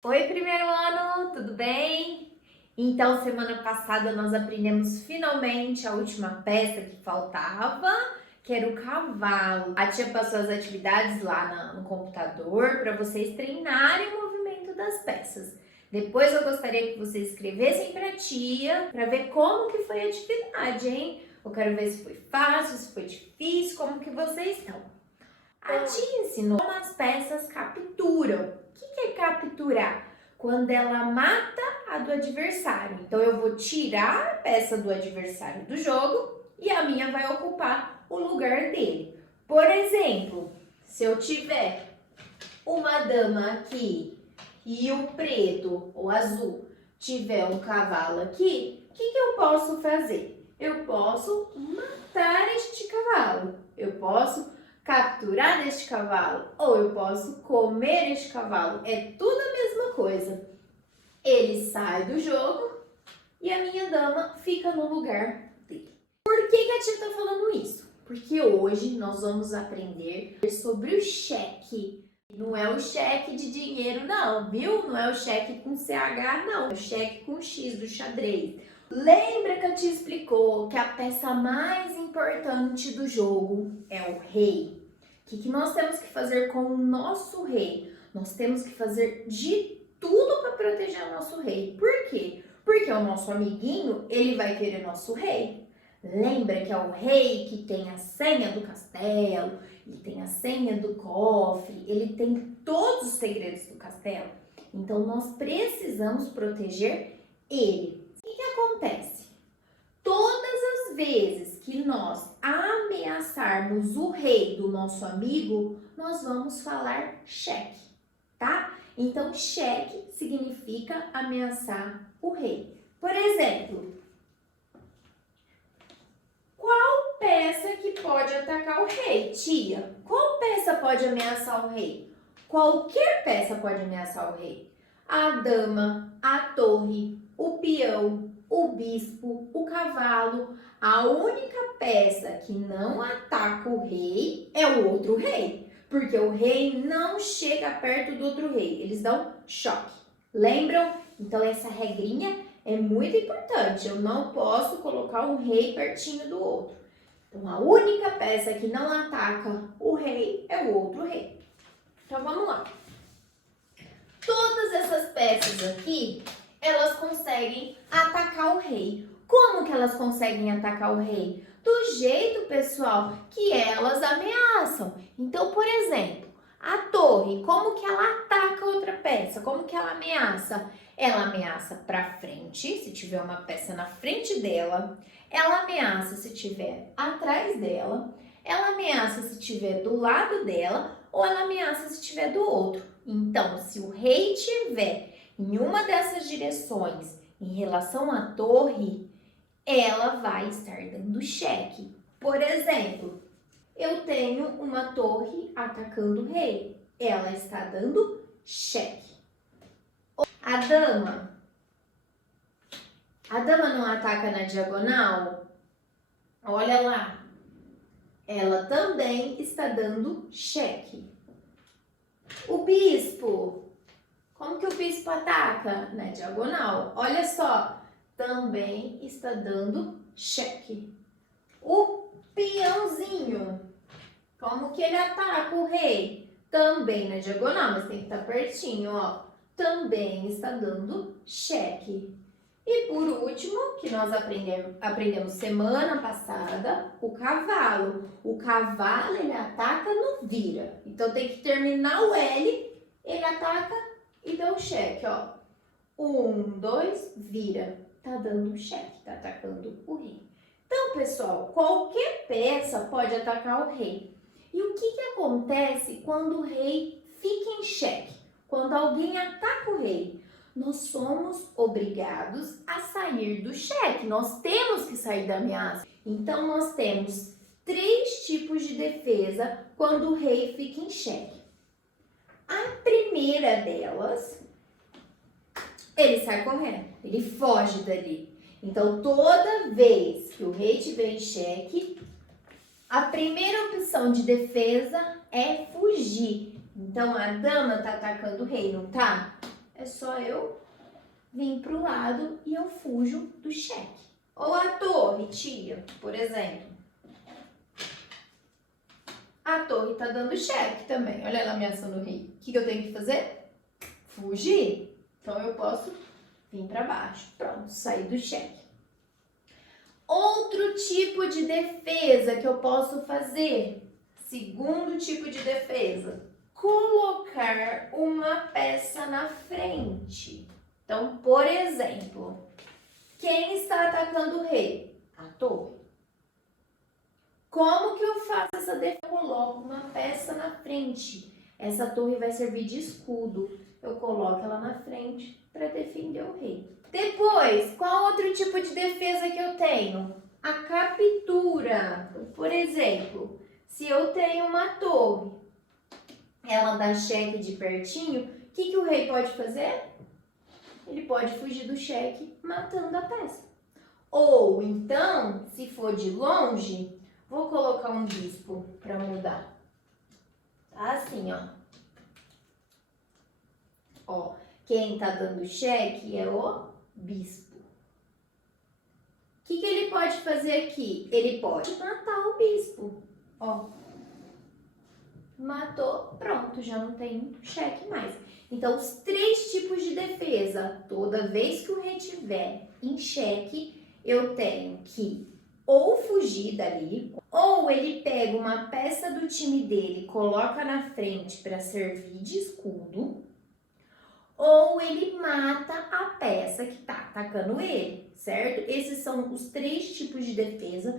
Oi, primeiro ano, tudo bem? Então, semana passada nós aprendemos finalmente a última peça que faltava, que era o cavalo. A tia passou as atividades lá no computador para vocês treinarem o movimento das peças. Depois eu gostaria que vocês escrevessem para a tia para ver como que foi a atividade, hein? Eu quero ver se foi fácil, se foi difícil, como que vocês estão. A tia ensinou como as peças capturam. O que é capturar? Quando ela mata a do adversário. Então eu vou tirar a peça do adversário do jogo e a minha vai ocupar o lugar dele. Por exemplo, se eu tiver uma dama aqui e o preto ou azul tiver um cavalo aqui, o que eu posso fazer? Eu posso matar este cavalo. Eu posso capturar este cavalo ou eu posso comer este cavalo. É tudo a mesma coisa. Ele sai do jogo e a minha dama fica no lugar dele. Por que a tia está falando isso? Porque hoje nós vamos aprender sobre o cheque. Não é o cheque de dinheiro não, viu? Não é o cheque com CH não, é o cheque com X do xadrez. Lembra que eu te explicou que a peça mais importante do jogo é o rei? O que nós temos que fazer com o nosso rei? Nós temos que fazer de tudo para proteger o nosso rei. Por quê? Porque o nosso amiguinho, ele vai querer nosso rei. Lembra que é o rei que tem a senha do castelo, ele tem a senha do cofre, ele tem todos os segredos do castelo. Então nós precisamos proteger ele. O que acontece? Todas as vezes que nós ameaçarmos o rei do nosso amigo, nós vamos falar cheque, tá? Então, cheque significa ameaçar o rei. Por exemplo, qual peça que pode atacar o rei, tia? Qual peça pode ameaçar o rei? Qualquer peça pode ameaçar o rei. A dama, a torre, o peão, o bispo, o cavalo. A única peça que não ataca o rei é o outro rei, porque o rei não chega perto do outro rei, eles dão choque. Lembram? Então essa regrinha é muito importante, eu não posso colocar um rei pertinho do outro. Então a única peça que não ataca o rei é o outro rei. Então vamos lá. Todas essas peças aqui, elas conseguem atacar o rei. Como que elas conseguem atacar o rei? Do jeito, pessoal, que elas ameaçam. Então, por exemplo, a torre, como que ela ataca outra peça? Como que ela ameaça? Ela ameaça para frente, se tiver uma peça na frente dela. Ela ameaça se tiver atrás dela. Ela ameaça se tiver do lado dela ou ela ameaça se tiver do outro. Então, se o rei tiver em uma dessas direções em relação à torre, ela vai estar dando cheque. Por exemplo, eu tenho uma torre atacando o rei. Ela está dando cheque. A dama não ataca na diagonal? Olha lá. Ela também está dando cheque. O bispo, como que o bispo ataca? Na diagonal. Olha só, também está dando cheque. O peãozinho, como que ele ataca o rei? Também na diagonal, mas tem que estar pertinho, ó. Também está dando cheque. E por último, que nós aprendemos semana passada, o cavalo. O cavalo, ele ataca no vira. Então, tem que terminar o L, ele ataca e dá o cheque, ó. 1, 2, vira. Tá dando cheque, tá atacando o rei. Então, pessoal, qualquer peça pode atacar o rei. E o que acontece quando o rei fica em xeque? Quando alguém ataca o rei? Nós somos obrigados a sair do cheque, nós temos que sair da ameaça. Então, nós temos 3 tipos de defesa quando o rei fica em xeque. A primeira delas, ele sai correndo, ele foge dali. Então, toda vez que o rei estiver em xeque, a primeira opção de defesa é fugir. Então, a dama tá atacando o rei, não tá? é só eu vir pro lado e eu fujo do cheque. Ou a torre, tia, por exemplo. A torre tá dando cheque também. Olha ela ameaçando o rei. O que eu tenho que fazer? Fugir. Então eu posso vir para baixo. Pronto, sair do cheque. Outro tipo de defesa que eu posso fazer. Segundo tipo de defesa. Colocar uma peça na frente. Então, por exemplo, quem está atacando o rei? A torre. Como que eu faço essa defesa? Eu coloco uma peça na frente. Essa torre vai servir de escudo. Eu coloco ela na frente para defender o rei. Depois, qual outro tipo de defesa que eu tenho? A captura. Por exemplo, se eu tenho uma torre, ela dá cheque de pertinho, o que o rei pode fazer? Ele pode fugir do cheque matando a peça. Ou então, se for de longe, vou colocar um bispo para mudar. Tá assim, ó. Ó, quem tá dando cheque é o bispo. O que ele pode fazer aqui? Ele pode matar o bispo. Ó. Matou, pronto, já não tem cheque mais. Então, os 3 tipos de defesa. Toda vez que o rei estiver em cheque, eu tenho que ou fugir dali, ou ele pega uma peça do time dele e coloca na frente para servir de escudo, ou ele mata a peça que tá atacando ele, certo? Esses são os 3 tipos de defesa